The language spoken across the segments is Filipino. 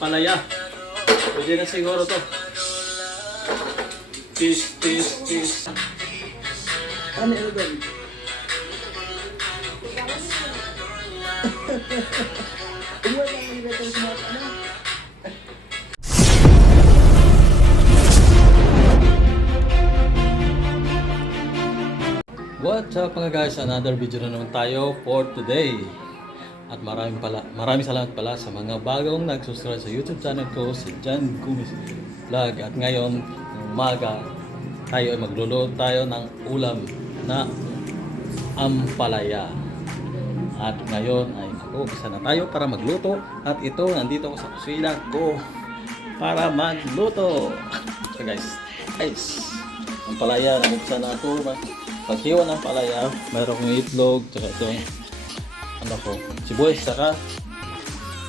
palaya. Pwede na siguro to. Tis. Ano yun doon? Umuwi lang ang elevator sa mga ano? What's up mga guys? Another video na naman tayo for today. At maraming salamat pala sa mga bagong nag-subscribe sa YouTube channel ko, si Jan Kumis Vlog. At ngayon, umaga, tayo ay magluluto tayo ng ulam na ampalaya. At ngayon ay mag-umpisa na tayo para magluto. At ito, nandito ako sa kusina ko para magluto. So guys, ampalaya, nag-umpisa na ako. Paghiwa ng palaya, mayroon kong itlog, tsaka itong ano ko, sibuyas, tsaka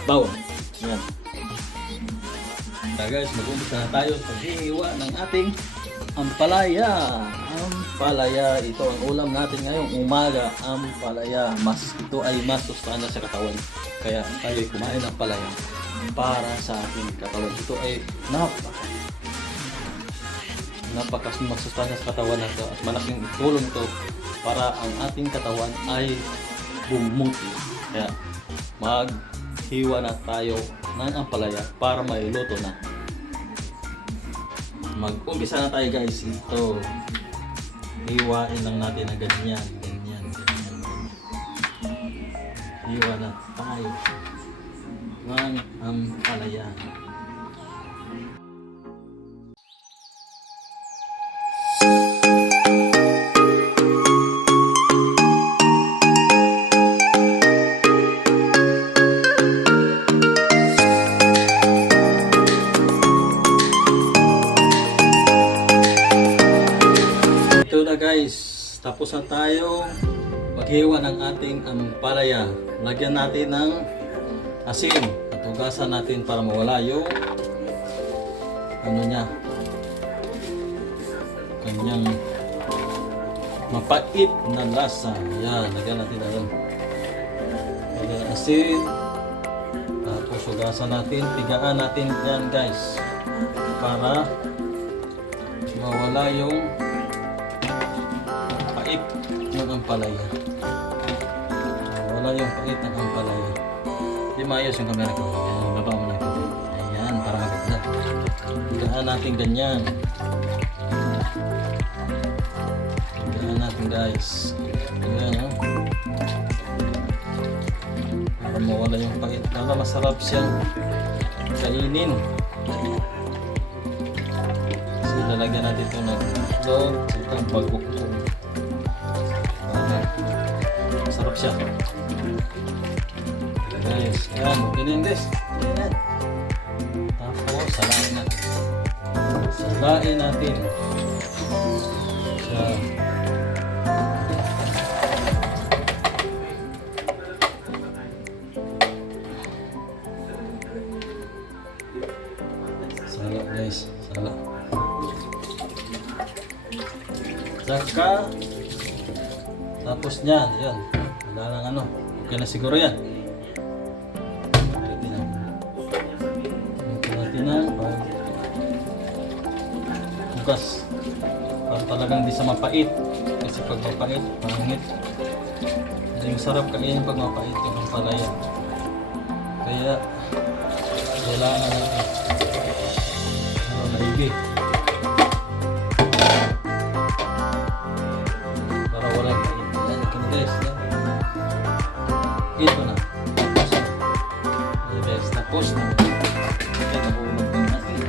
bawang. Yan. Kaya guys, mag-umpisa na tayo sa paghiwa ng ating ampalaya. Ampalaya, ito ang ulam natin ngayong umaga. Ampalaya, ito ay mas sustansya sa katawan. Kaya tayo kumain ng palaya para sa ating katawan. Ito ay napakasustansya sa katawan natin at malaking tulong ito para ang ating katawan ay bumuti. Kaya maghiwa na tayo ng ampalaya para mailuto na. Mag-umpisa na tayo guys. Ito, hiwain lang natin na ganyan. Hiwa na tayo ng ampalaya. Ito na guys, tapos na tayo maghiwa ng ating ampalaya. Lagyan natin ng asin at hugasan natin para mawala yung ano niya, kanyang mapait na lasa. Yan, lagyan natin ng asin, tapos hugasan natin, pigaan natin yan guys para mawala yung pait ng ampalaya. Wala yung pait ng ampalaya. Hindi maayos yung camera ko. Ayan, baba mo na ito. Ayan, para maganda. Higaan natin ganyan. Higaan natin guys. Ayan, ha. Para mawala yung pait. Para masarap siyang kainin. Kasi lalagyan natin ito ng itlog. Itong pagkukto. Sarap siya. Guys, ayan, ganyan guys. Ayan. Tapos, salain natin. Salain natin. Siya. Sala guys, sala. Saka, tapos niyan, yan. Wala lang ano. Okay na siguro yan. Ito natin na bukas. Para talagang di sa mapait. Kasi pag mapait, pangit. Hindi yung sarap kainin pag mapait yung ampalaya. Kaya, kailangan natin. Ano, naigi. Para walang pait. Guys, ito na. Tapos na. Ito nahulog ng natin.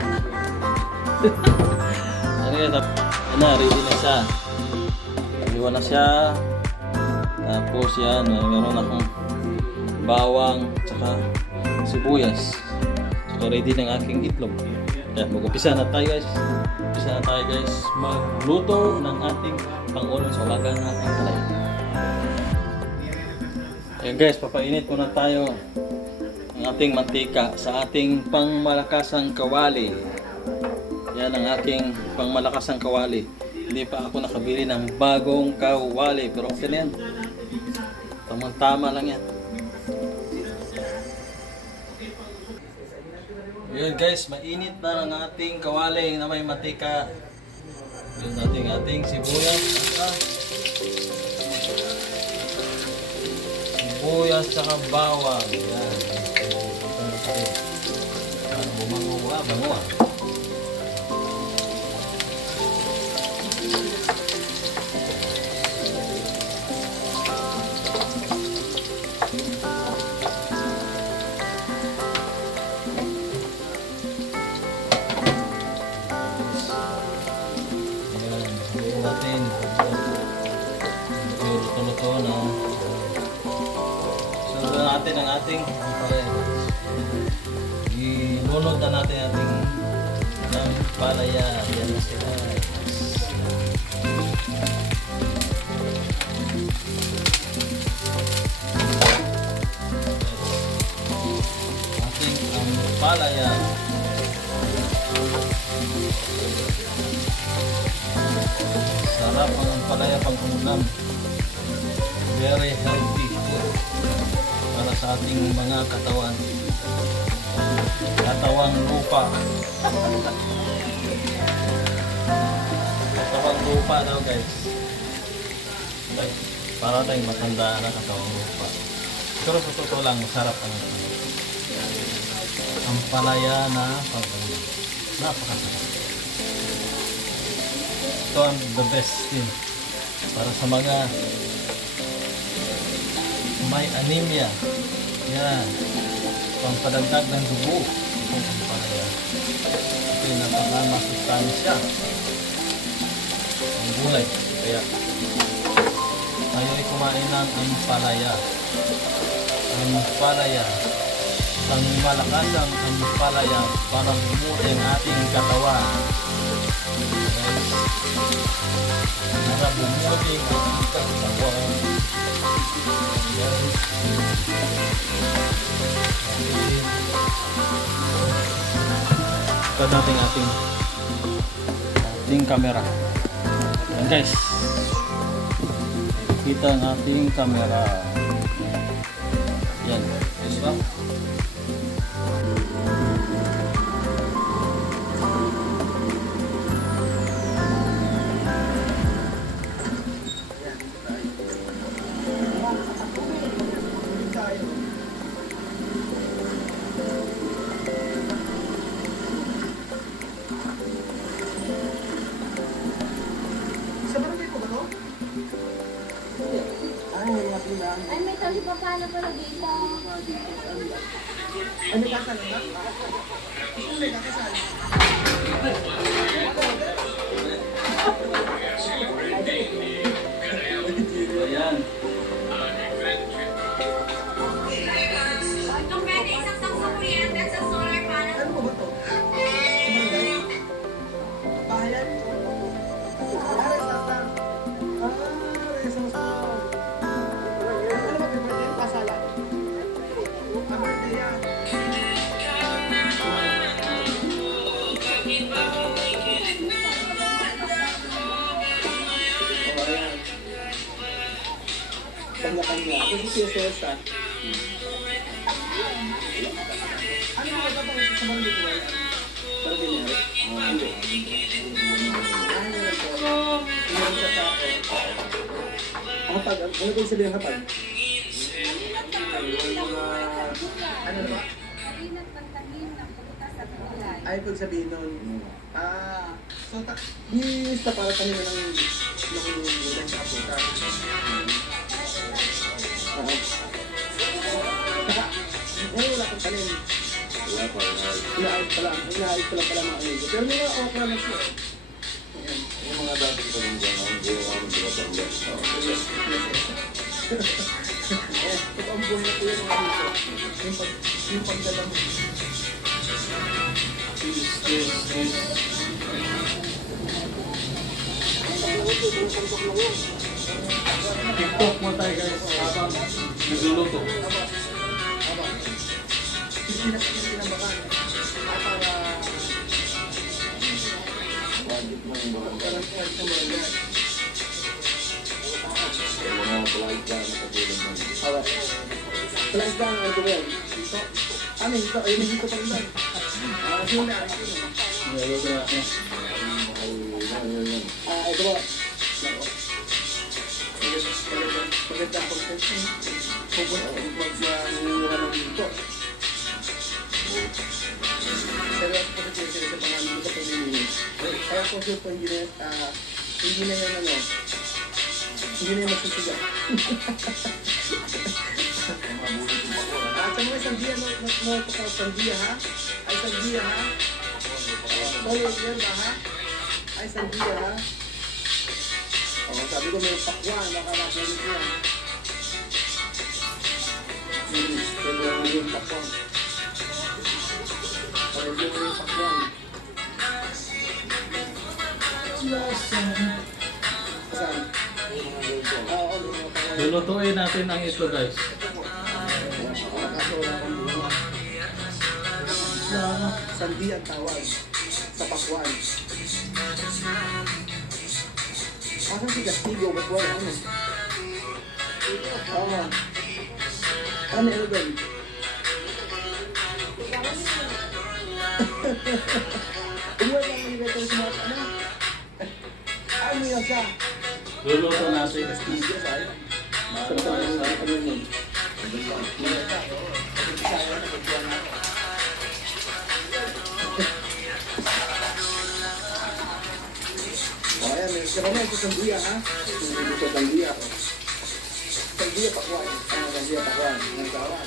Ready na siya. Iwan na siya. Tapos yan, meron akong bawang tsaka sibuyas. So ready na ang aking itlog. Yan, mag-upisa na tayo guys. Upisa na tayo guys. Magluto ng ating pang-ulam sa umaga na ampalaya. Ayan guys, papainit muna tayo ang ating mantika sa ating pangmalakasang kawali. Yan ang aking pangmalakasang kawali. Hindi pa ako nakabili ng bagong kawali, pero okay na yan. Tamang-tama lang yan. Yun guys, mainit na ng ating kawali na may matika. Yun ating sibuyas saka bawang. Yan. Ano bumango bango ah. Natin luto-luto na. Sunod natin ang ating ilunod na natin ating palaya. Yan na sila. Ating palaya. Sarap ang palaya pang ulam. Very healthy food para sa ating mga katawan. Katawang lupa. Katawang lupa daw guys. Para tayong matanda na katawang lupa. Pero sa totoo lang, sarap ang palaya na pang ulam. Napakasarap. Ito ang the best thing para sa mga may anemia. Yan. Pangpadagdag ng dugo. Ito ang palaya. Ito yung napaka-masustansya. Ang gulay. Kaya tayo ay kumain ng ampalaya. Ampalaya. Ang malakasang ampalaya para bumuti ang ating katawan. Para bumuti ang ating katawan. Ito natin ating camera. Yan guys. Kita ang ating camera. Yan. Yes ba? Sa barangay ko ba to? Ay, may tindahan. Ay, may tao si Papano pala dito. Ay, may kasal na? Gusto may kakasal. Ayan. Kung pwede isang sakso kuryente sa solar panel. Ano ba to? Barangay? Bahayan? Resource. Ano ba birthday? Pasalan? Ang birthday yan. Kanya-kanya. Kung si Jesus ah. Ano ba ito pang sa mga ritual? Barangay niya? Hindi. Meron sa tao. Hapag, ano kung sabihin hapag? Ano na ba? Kalinat pagtanim ng pagbutas sa gulay. Ay, kung sabihin nun. So, nilista para kanina ng gulay sa aputa. Saka, ngayon wala kang tanim. Wala pa, Inaayos pala mga amigo. Pero may mga okra na siya. Ayan. yung mga dating ko nung dyan, ang buhay namin di ba tanda? Ayan, ito ang buhay na po yan mga amigo. Yung pagdala mo. TikTok mo tayo guys habang nagluluto. Pilipinas yung tinambakan. Para Budget mo yung barangay. parang kahit sa barangay. Yung mga flight dyan, nakatulog mo. Awa. Pala isda ang ano ko yan? Dito. Ano ito? Ayun yung dito pa rin lang. Sino na akin yun? Niluto na ako. Yan. Ito ba? Magandang content yun. Pupunta ko mag-nangunguha ng dito. Pero ako po kasi sa pangalan ko sa pamilya. Kaya po sure po hindi na yan ano, hindi na yan masisiga. At sa mga sandiya, sandiya ha? Ay sandiya ha? Solo yan ba ha? Ay sandiya ha? Sabi ko may pakwan, nakakakulit niya. Pero yung pakwan. Parang yung pakwan. Saan? Oo, Lulutuin natin ang itlog guys. Sandi ang tawag sa pakwan. Asan si Castigo? Ba't wala ano? Oo. Ano yun doon? Umuwi lang yung beto sa mga ano? Ano yun siya? Luluto natin. Castigo sa'yo. Ano yun? Ayan, may karamay sa sandiya ha? Sa sandiya. Sandiya pakwan. Sandiya pakwan. Ang tawag.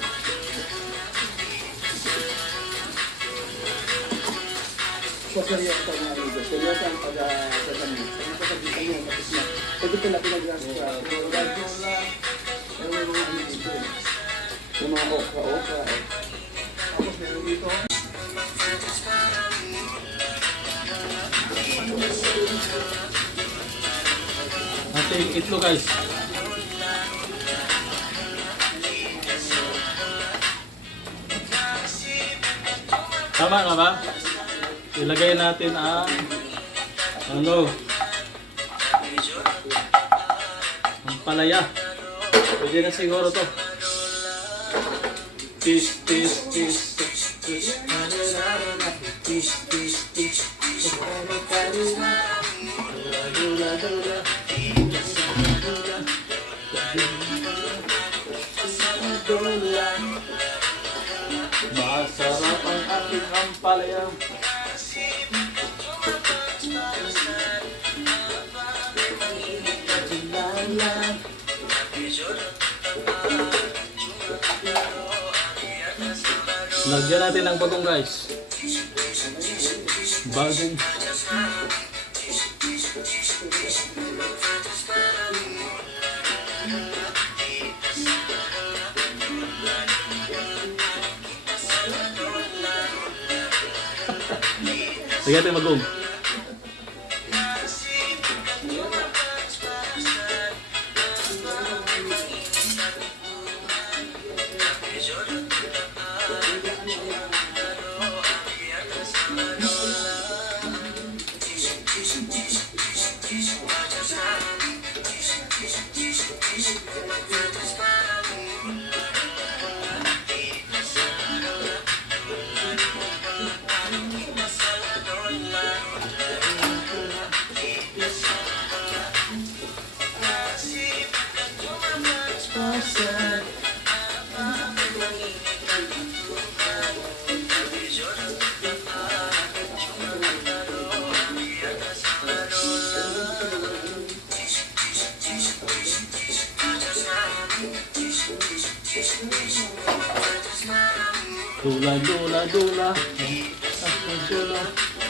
So, seryoso mga amigo. Seryoso ang pag-sasamin. Ang pagkagitan nyo, tapos na. Pwede ko na pinag-rasa sa radyola. Pero may mga dito. Yung mga okra-okra. Tapos meron dito. Ating itlog guys. Tama na ba? Ilagay natin ang ano? Ang palaya. Pwede na siguro to. Tis. Masarap ang ating ampalaya. Lagyan natin ng bagong guys. Bagong. Lagyan natin bagong. Dula.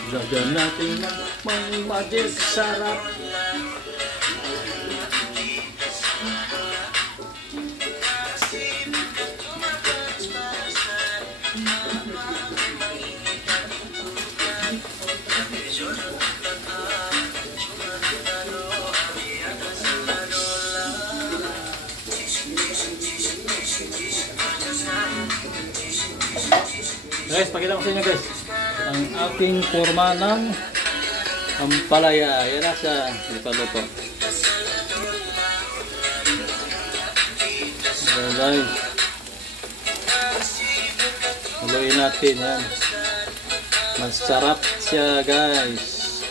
Lagyan natin ng magic sarap. Guys, pakita ko sa inyo guys ang aking forma ng ampalaya. Yan na siya, ipaluto. Ayan guys, haluin natin yan. Masarap siya guys.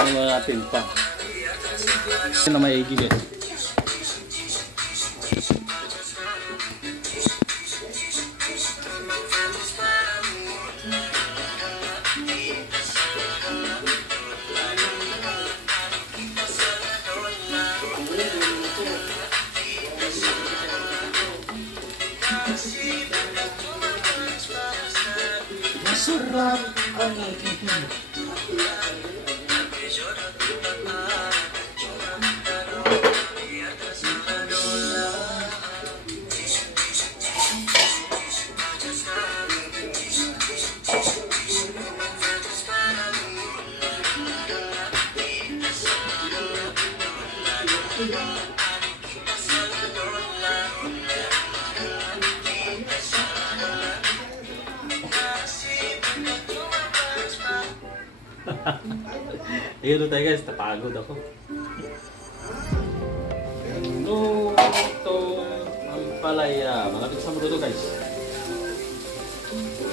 Ano ba natin pa? Ano na maigi guys? Masarap ang aking Ayun tayo guys, napagod ako. Luto ang palaya. Malapit sa maluto guys.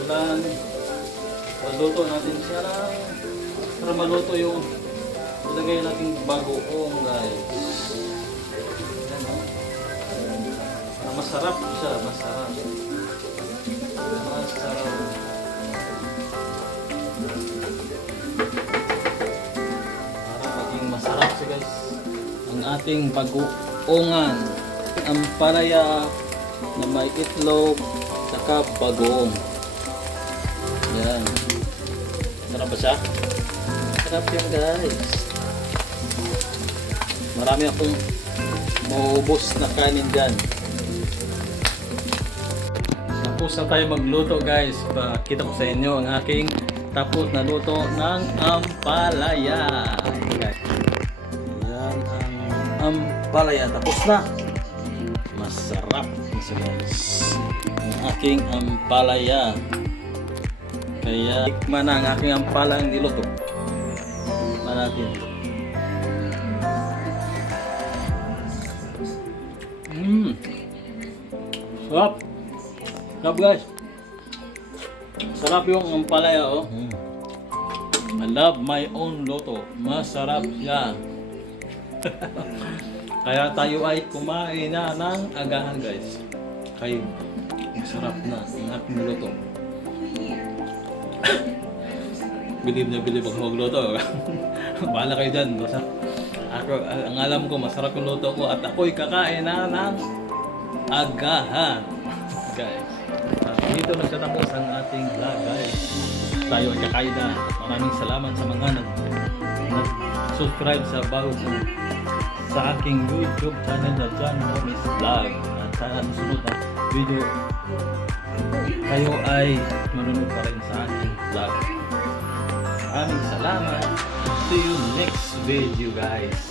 Ulan. Maluto natin siya lang. Para maluto yung ilagay natin bagoong guys. Ayan o. Para masarap siya, masarap. Masarap. Masarap siya guys ang ating bagoongan, ang palaya na may itlog saka bagoong. Yan, sarap ba siya? Sarap yan guys. Marami akong maubos na kanin dyan. Tapos na tayo magluto guys. Pakita ko sa inyo ang aking tapos na luto ng ampalaya. Yan ang ampalaya. Tapos na. Masarap isa guys. Ang aking ampalaya. Kaya tikman na ang aking ampalaya ang niluto. Tikman natin. Sarap. Sarap guys. Sarap yung ampalaya oh. I love my own luto. Masarap siya. Kaya tayo ay kumain na ng agahan guys. Kayo, masarap na ang ating luto. Bilib na bilib ako magluto. Bahala kayo dyan. Basta ako, ang alam ko, masarap yung luto ko at ako'y kakain na ng agahan. Guys, at dito nagtatapos ang ating vlog guys. Tayo ay kakain na. Maraming salamat sa mga nag-subscribe sa bago ko sa aking YouTube channel na John Momis Vlog. At sana susunod na video kayo ay manunod pa rin sa aking vlog. Maraming salamat. See you next video guys.